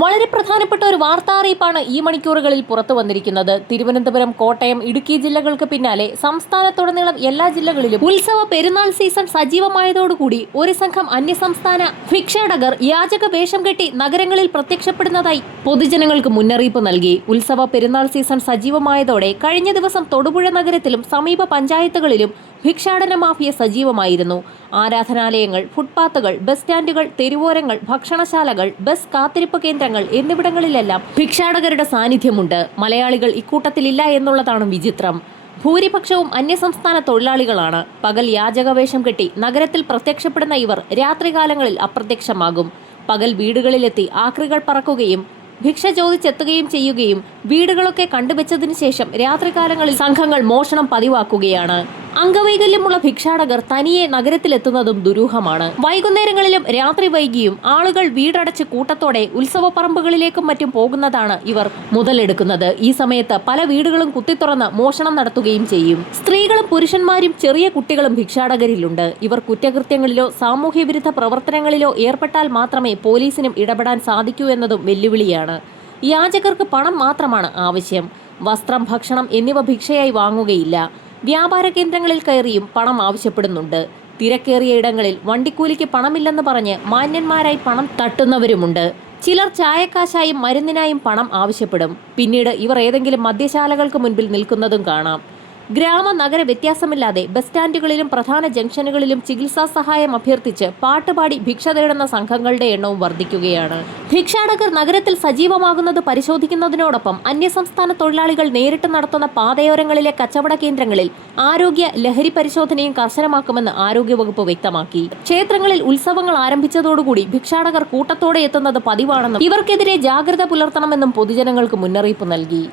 വളരെ പ്രധാനപ്പെട്ട ഒരു വാർത്താ അറിയിപ്പാണ് ഈ മണിക്കൂറുകളിൽ പുറത്തു വന്നിരിക്കുന്നത്. തിരുവനന്തപുരം, കോട്ടയം, ഇടുക്കി ജില്ലകൾക്ക് പിന്നാലെ സംസ്ഥാനത്തുടനീളം എല്ലാ ജില്ലകളിലും ഉത്സവ പെരുന്നാൾ സീസൺ സജീവമായതോടുകൂടി ഒരു സംഘം അന്യസംസ്ഥാന ഭിക്ഷാടകർ യാചക വേഷം കെട്ടി നഗരങ്ങളിൽ പ്രത്യക്ഷപ്പെടുന്നതായി പൊതുജനങ്ങൾക്ക് മുന്നറിയിപ്പ് നൽകി. ഉത്സവ പെരുന്നാൾ സീസൺ സജീവമായതോടെ കഴിഞ്ഞ ദിവസം തൊടുപുഴ നഗരത്തിലും സമീപ പഞ്ചായത്തുകളിലും ഭിക്ഷാടന മാഫിയ സജീവമായിരുന്നു. ആരാധനാലയങ്ങൾ, ഫുട്പാത്തുകൾ, ബസ് സ്റ്റാൻഡുകൾ, തെരുവോരങ്ങൾ, ഭക്ഷണശാലകൾ, ബസ് കാത്തിരിപ്പ് കേന്ദ്രങ്ങൾ എന്നിവിടങ്ങളിലെല്ലാം ഭിക്ഷാടകരുടെ സാന്നിധ്യമുണ്ട്. മലയാളികൾ ഇക്കൂട്ടത്തിലില്ല എന്നുള്ളതാണ് വിചിത്രം. ഭൂരിപക്ഷവും അന്യസംസ്ഥാന തൊഴിലാളികളാണ്. പകൽ യാചകവേഷം കെട്ടി നഗരത്തിൽ പ്രത്യക്ഷപ്പെടുന്ന ഇവർ രാത്രികാലങ്ങളിൽ അപ്രത്യക്ഷമാകും. പകൽ വീടുകളിലെത്തി ആക്രികൾ പറക്കുകയും ഭിക്ഷ ചോദിച്ചെത്തുകയും ചെയ്യുകയും വീടുകളൊക്കെ കണ്ടുവച്ചതിനു ശേഷം രാത്രികാലങ്ങളിൽ സംഘങ്ങൾ മോഷണം പതിവാക്കുകയാണ്. അംഗവൈകല്യമുള്ള ഭിക്ഷാടകർ തനിയെ നഗരത്തിലെത്തുന്നതും ദുരൂഹമാണ്. വൈകുന്നേരങ്ങളിലും രാത്രി വൈകിയും ആളുകൾ വീടടച്ച് കൂട്ടത്തോടെ ഉത്സവപ്പറമ്പുകളിലേക്കും മറ്റും പോകുന്നതാണ് ഇവർ മുതലെടുക്കുന്നത്. ഈ സമയത്ത് പല വീടുകളും കുത്തിത്തുറന്ന് മോഷണം നടത്തുകയും ചെയ്യും. സ്ത്രീകളും പുരുഷന്മാരും ചെറിയ കുട്ടികളും ഭിക്ഷാടകരിലുണ്ട്. ഇവർ കുറ്റകൃത്യങ്ങളിലോ സാമൂഹ്യവിരുദ്ധ പ്രവർത്തനങ്ങളിലോ ഏർപ്പെട്ടാൽ മാത്രമേ പോലീസിനും ഇടപെടാൻ സാധിക്കൂ എന്നതും വെല്ലുവിളിയാണ്. യാചകർക്ക് പണം മാത്രമാണ് ആവശ്യം. വസ്ത്രം, ഭക്ഷണം എന്നിവ ഭിക്ഷയായി വാങ്ങുകയില്ല. വ്യാപാര കേന്ദ്രങ്ങളിൽ കയറിയും പണം ആവശ്യപ്പെടുന്നുണ്ട്. തിരക്കേറിയ ഇടങ്ങളിൽ വണ്ടിക്കൂലിക്ക് പണമില്ലെന്ന് പറഞ്ഞ് മാന്യന്മാരായി പണം തട്ടുന്നവരുമുണ്ട്. ചിലർ ചായക്കാശായും മരുന്നിനായും പണം ആവശ്യപ്പെടും. പിന്നീട് ഇവർ ഏതെങ്കിലും മദ്യശാലകൾക്ക് മുൻപിൽ നിൽക്കുന്നതും കാണാം. ഗ്രാമ നഗര വ്യത്യാസമില്ലാതെ ബസ് സ്റ്റാൻഡുകളിലും പ്രധാന ജംഗ്ഷനുകളിലും ചികിത്സാ സഹായം അഭ്യർത്ഥിച്ച് പാട്ടുപാടി ഭിക്ഷ തേടുന്ന സംഘങ്ങളുടെ എണ്ണവും വർദ്ധിക്കുകയാണ്. ഭിക്ഷാടകർ നഗരത്തിൽ സജീവമാകുന്നത് പരിശോധിക്കുന്നതിനോടൊപ്പം അന്യസംസ്ഥാന തൊഴിലാളികൾ നേരിട്ട് നടത്തുന്ന പാതയോരങ്ങളിലെ കച്ചവട കേന്ദ്രങ്ങളിൽ ആരോഗ്യ ലഹരി പരിശോധനയും കർശനമാക്കുമെന്ന് ആരോഗ്യവകുപ്പ് വ്യക്തമാക്കി. ക്ഷേത്രങ്ങളിൽ ഉത്സവങ്ങൾ ആരംഭിച്ചതോടുകൂടി ഭിക്ഷാടകർ കൂട്ടത്തോടെ എത്തുന്നത് പതിവാണെന്നും ഇവർക്കെതിരെ ജാഗ്രത പുലർത്തണമെന്നും പൊതുജനങ്ങൾക്ക് മുന്നറിയിപ്പ് നൽകി.